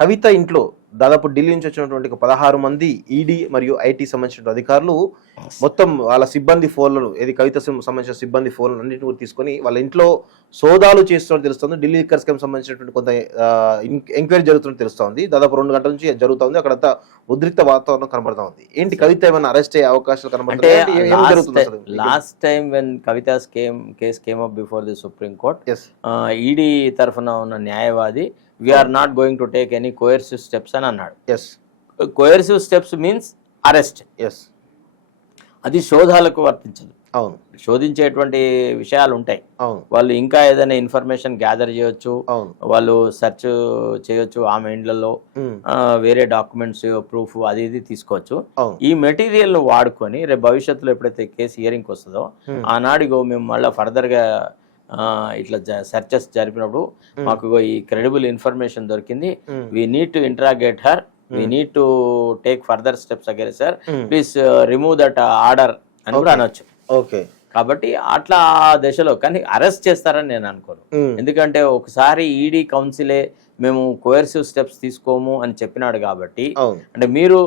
కవిత ఇంట్లో దాదాపు ఢిల్లీ నుంచి వచ్చినటువంటి 16 మంది ఈడీ మరియు ఐటీ సంబంధించిన అధికారులు మొత్తం వాళ్ళ సిబ్బంది ఫోన్లను, ఏది కవిత సంబంధించిన సిబ్బంది ఫోన్లను అన్నింటిని కూడా తీసుకొని వాళ్ళ ఇంట్లో సోదాలు చేస్తున్నట్టు తెలుస్తుంది. ఢిల్లీ లిక్కర్ స్కామ్ సంబంధించినటువంటి కొంత ఎంక్వైరీ జరుగుతున్నట్టు తెలుస్తోంది. దాదాపు 2 గంటల నుంచి జరుగుతుంది. అక్కడంతా ఉద్రిక్త వాతావరణం కనబడతా ఉంది. ఏంటి కవిత ఏమైనా అరెస్ట్ అయ్యే అవకాశాలు కనబడుతున్నాయి? Last time when Kavitha case came up before the supreme court, ED తరఫున ఉన్న న్యాయవాది we are not going to take any coercive steps అని అన్నాడు. coercive steps means arrest. అది శోధాలకు వర్తించదు. అవును, శోధించేటువంటి విషయాలు ఉంటాయి. వాళ్ళు ఇంకా ఏదైనా ఇన్ఫర్మేషన్ గ్యాదర్ చేయొచ్చు, వాళ్ళు సెర్చ్ చేయొచ్చు, ఆమె ఇండ్లలో వేరే డాక్యుమెంట్స్ ప్రూఫ్ అది ఇది తీసుకోవచ్చు. ఈ మెటీరియల్ వాడుకొని రేపు భవిష్యత్తులో ఎప్పుడైతే కేసు హియరింగ్ వస్తుందో ఆనాడిగో మేము మళ్ళీ ఫర్దర్ గా ఇట్లా సెర్చెస్ జరిపినప్పుడు మాకు ఈ క్రెడిబుల్ ఇన్ఫర్మేషన్ దొరికింది, we need to interrogate her, we need to take further steps against sir, please remove that order అని కూడా అనొచ్చు. ఓకే, కాబట్టి అట్లా ఆ దశలో కానీ అరెస్ట్ చేస్తారని నేను అనుకోను. ఎందుకంటే ఒకసారి ఈడీ కౌన్సిలే మేము కోయర్సివ్ స్టెప్స్ తీసుకోము అని చెప్పినాడు కాబట్టి, అంటే మీరు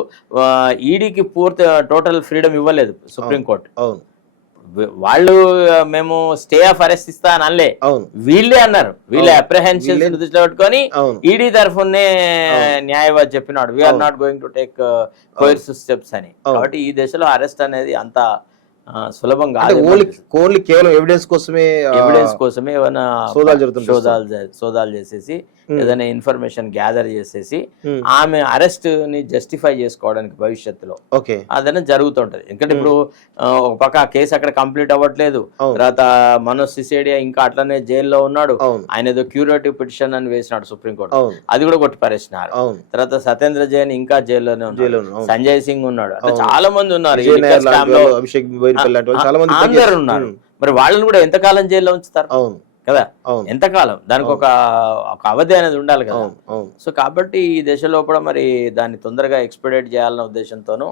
ఈడీకి పూర్తి టోటల్ ఫ్రీడమ్ ఇవ్వలేదు సుప్రీంకోర్టు. వాళ్ళు మేము స్టే ఆఫ్ అరెస్ట్ ఇస్తా అని అనలే, వీళ్ళే అన్నారు. వీళ్ళ అప్రహెన్షన్స్ దృష్టిలో పెట్టుకొని ఈడీ తరఫునే న్యాయవాది చెప్పినాడు we're not going to take coercive steps అని. కాబట్టి ఈ దశలో అరెస్ట్ అనేది అంత సులభం కాదు. ఓన్లీ కేవలం ఎవిడెన్స్ కోసమే ఏమైనా సోదాలు చేసేసి ఏదైనా ఇన్ఫర్మేషన్ గ్యాదర్ చేసేసి ఆమె అరెస్ట్ ని జస్టిఫై చేసుకోవడానికి భవిష్యత్తులో అదనే జరుగుతుంటది. ఎందుకంటే ఇప్పుడు ఒక పక్క కేసు అక్కడ కంప్లీట్ అవ్వట్లేదు, తర్వాత మనోజ్ సిసోడియా ఇంకా అట్లనే జైల్లో ఉన్నాడు. ఆయన ఏదో క్యూరేటివ్ పిటిషన్ అని వేసినాడు సుప్రీంకోర్టు, అది కూడా కొట్టి పారేసినారు. తర్వాత సత్యేంద్ర జైన్ ఇంకా జైల్లోనే ఉన్నాడు, సంజయ్ సింగ్ ఉన్నాడు, అంటే చాలా మంది ఉన్నారు, అందరు ఉన్నారు. మరి వాళ్ళని కూడా ఎంతకాలం జైల్లో ఉంచుతారు కదా, ఎంతకాలం? దానికి ఒక అవధి అనేది ఉండాలి కదా. సో కాబట్టి ఈ దశలో కూడా మరి దాన్ని తొందరగా ఎక్స్పెడైట్ చేయాలన్న ఉద్దేశంతోనూ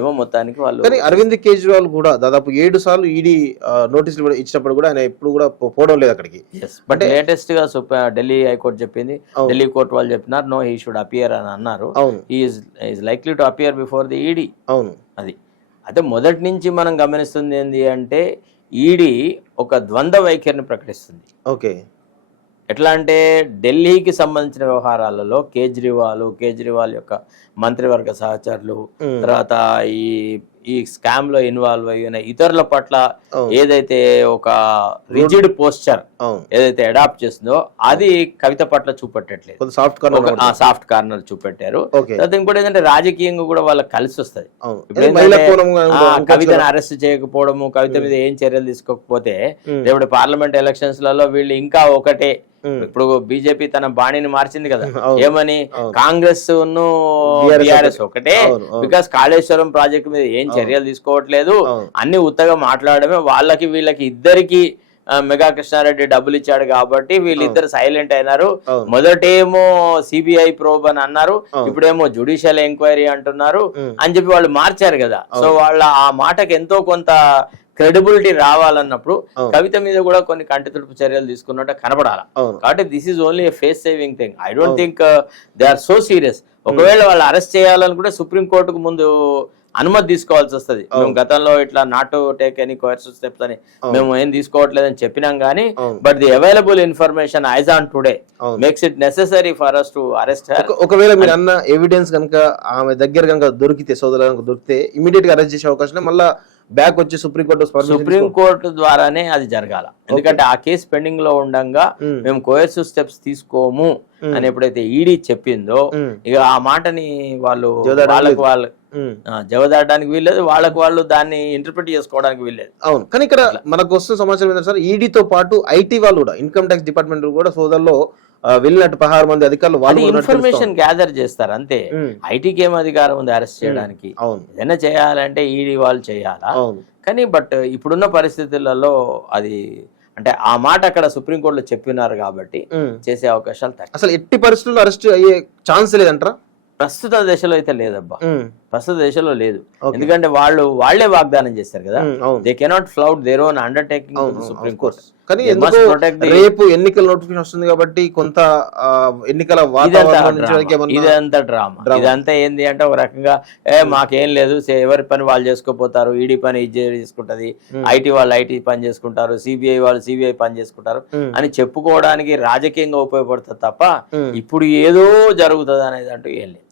ఏమో మొత్తానికి వాళ్ళు. అరవింద్ కేజ్రీవాల్ కూడా దాదాపు 7 సార్లు ఈడీ నోటీసులు ఇచ్చినప్పుడు కూడా ఆయన ఎప్పుడు కూడా పోవడం లేదు అక్కడికి. బట్ లేటెస్ట్ గా ఢిల్లీ హైకోర్టు చెప్పింది, ఢిల్లీ కోర్టు వాళ్ళు చెప్పినారు నో హీ షుడ్ అపియర్ అని అన్నారు. He is likely to appear before the ED. అది అయితే మొదటి నుంచి మనం గమనిస్తుంది ఏంటి అంటే ఈడీ ఒక ద్వంద్వ వైఖరిని ప్రకటిస్తుంది. ఓకే, ఎట్లా అంటే ఢిల్లీకి సంబంధించిన వ్యవహారాలలో కేజ్రీవాల్ యొక్క మంత్రివర్గ సహచరులు, తర్వాత ఈ స్కామ్ లో ఇన్వాల్వ్ అయిన ఇతరుల పట్ల ఏదైతే ఒక రిజిడ్ పోస్చర్ ఏదైతే అడాప్ట్ చేస్తుందో అది కవిత పట్ల చూపెట్టట్లేదు, సాఫ్ట్ కార్నర్ చూపెట్టారు. తర్వాత ఇంకోటి ఏంటంటే రాజకీయంగా కూడా వాళ్ళకి కలిసి వస్తుంది. కవితను అరెస్ట్ చేయకపోవడము, కవిత మీద ఏం చర్యలు తీసుకోకపోతే రేపు పార్లమెంట్ ఎలక్షన్స్ లలో వీళ్ళు ఇంకా ఒకటే. ఇప్పుడు బీజేపీ తన బాణిని మార్చింది కదా, ఏమని కాంగ్రెస్ బీఆర్ఎస్ ఒకటే, బికాస్ కాళేశ్వరం ప్రాజెక్టు మీద ఏం చర్యలు తీసుకోవట్లేదు, అన్ని ఉత్తగా మాట్లాడమే, వాళ్ళకి వీళ్ళకి ఇద్దరికి మెగా కృష్ణారెడ్డి డబ్బులు ఇచ్చాడు కాబట్టి వీళ్ళిద్దరు సైలెంట్ అయినారు. మొదటేమో సిబిఐ ప్రోబ్ అని అన్నారు, ఇప్పుడేమో జ్యుడిషియల్ ఎంక్వైరీ అంటున్నారు అని చెప్పి వాళ్ళు మార్చారు కదా. సో వాళ్ళ ఆ మాటకి ఎంతో కొంత క్రెడిబిలిటీ రావాలన్నప్పుడు కవిత మీద కూడా కొన్ని కంటి తుడుపు చర్యలు తీసుకున్నట్టు కనపడాలి. కాబట్టి this is only a face saving thing. I don't think they are so serious. ఒకవేళ వాళ్ళు అరెస్ట్ చేయాలనుకుంటే సుప్రీంకోర్టుకు ముందు అనుమతి తీసుకోవాల్సి వస్తుంది. మేము గతంలో ఇట్లా not to take any coercive steps అని మేము ఏం తీసుకోవట్లేదని చెప్పినాం కానీ, but the available information as on today makes it necessary for us to arrest her. ఒకవేళ మీరు అన్న ఎవిడెన్స్ కనుక ఆమె దగ్గర కనుక దొరికితే, సోదరులకు దొరికితే ఇమీడియట్ గా అరెస్ట్ చేసే అవకాశం మళ్ళీ బ్యాక్ వచ్చి సుప్రీంకోర్టు ద్వారానే అది జరగాల. ఎందుకంటే ఆ కేసు పెండింగ్ లో ఉండగా మేము కోయర్సివ్ స్టెప్స్ తీసుకోము అని ఎప్పుడైతే ఈడీ చెప్పిందో ఇక ఆ మాటని వాళ్ళు జవదాడడానికి వీల్లేదు, వాళ్ళకు వాళ్ళు దాన్ని ఇంటర్ప్రిట్ చేసుకోవడానికి వీల్లేదు. అవును, కానీ ఇక్కడ మనకు వస్తున్న సమాచారం ఏంటంటే సార్, ఈడీతో పాటు ఐటీ వాళ్ళు కూడా, ఇన్కమ్ ట్యాక్స్ డిపార్ట్మెంట్ కూడా సోదరులో వెళ్ళినట్టు 16 మంది అధికారులు వాళ్ళు ఇన్ఫర్మేషన్ గ్యాదర్ చేస్తారు అంతే. ఐటీకి ఏం అధికారం ఉంది అరెస్ట్ చేయడానికి? ఏదైనా చేయాలంటే ఈడీ వాళ్ళు చేయాలా. కానీ బట్ ఇప్పుడున్న పరిస్థితులలో అది అంటే ఆ మాట అక్కడ సుప్రీంకోర్టులో చెప్పినారు కాబట్టి చేసే అవకాశాలు తక్కువ. అసలు ఎట్టి పరిస్థితుల్లో అరెస్ట్ అయ్యే ఛాన్స్ లేదంటారా? ప్రస్తుత దశలో అయితే లేదబ్బా. ప్రస్తుత దేశంలో లేదు. ఎందుకంటే వాళ్ళే వాగ్దానం చేస్తారు కదా, they cannot flout their own undertaking supreme court. కానీ రేపు ఎన్నికల నోటిఫికేషన్ వస్తుంది కాబట్టి కొంత ఎన్నికల ఇదంతా డ్రామా. ఇదంతా ఏంది అంటే ఒక రకంగా మాకేం లేదు, ఎవరి పని వాళ్ళు చేసుకోపోతారు, ఈడీ పని ఇది చేసుకుంటది, ఐటీ వాళ్ళు ఐటీ పని చేసుకుంటారు, సిబిఐ వాళ్ళు సిబిఐ పని చేసుకుంటారు అని చెప్పుకోవడానికి రాజకీయంగా ఉపయోగపడుతుంది తప్ప ఇప్పుడు ఏదో జరుగుతుంది అనేది అంటూ ఏం లేదు.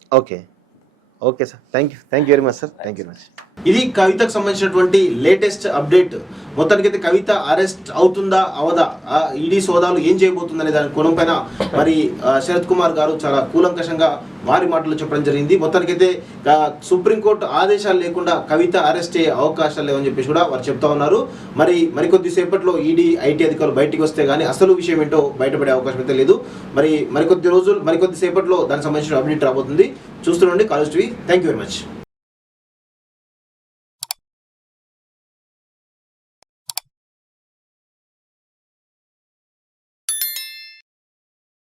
Okay sir, thank you very much sir, thank you very much. ఇది కవితకు సంబంధించినటువంటి లేటెస్ట్ అప్డేట్. మొత్తానికైతే కవిత అరెస్ట్ అవుతుందా అవదా, ఈడీ సోదాలు ఏం చేయబోతుందనే దాని కోణం పైన మరి శరత్ కుమార్ గారు చాలా కూలంకషంగా వారి మాటలు చెప్పడం జరిగింది. మొత్తానికైతే సుప్రీంకోర్టు ఆదేశాలు లేకుండా కవిత అరెస్ట్ అయ్యే అవకాశాలు లేవని చెప్పేసి కూడా వారు చెప్తా ఉన్నారు. మరికొద్ది సేపట్లో ఈడీ ఐటీ అధికారులు బయటికి వస్తే కానీ అసలు విషయం ఏంటో బయటపడే అవకాశం అయితే లేదు. మరికొద్ది సేపట్లో దానికి సంబంధించిన అప్డేట్ రాబోతుంది. చూస్తుండండి college TV. Thank you very much.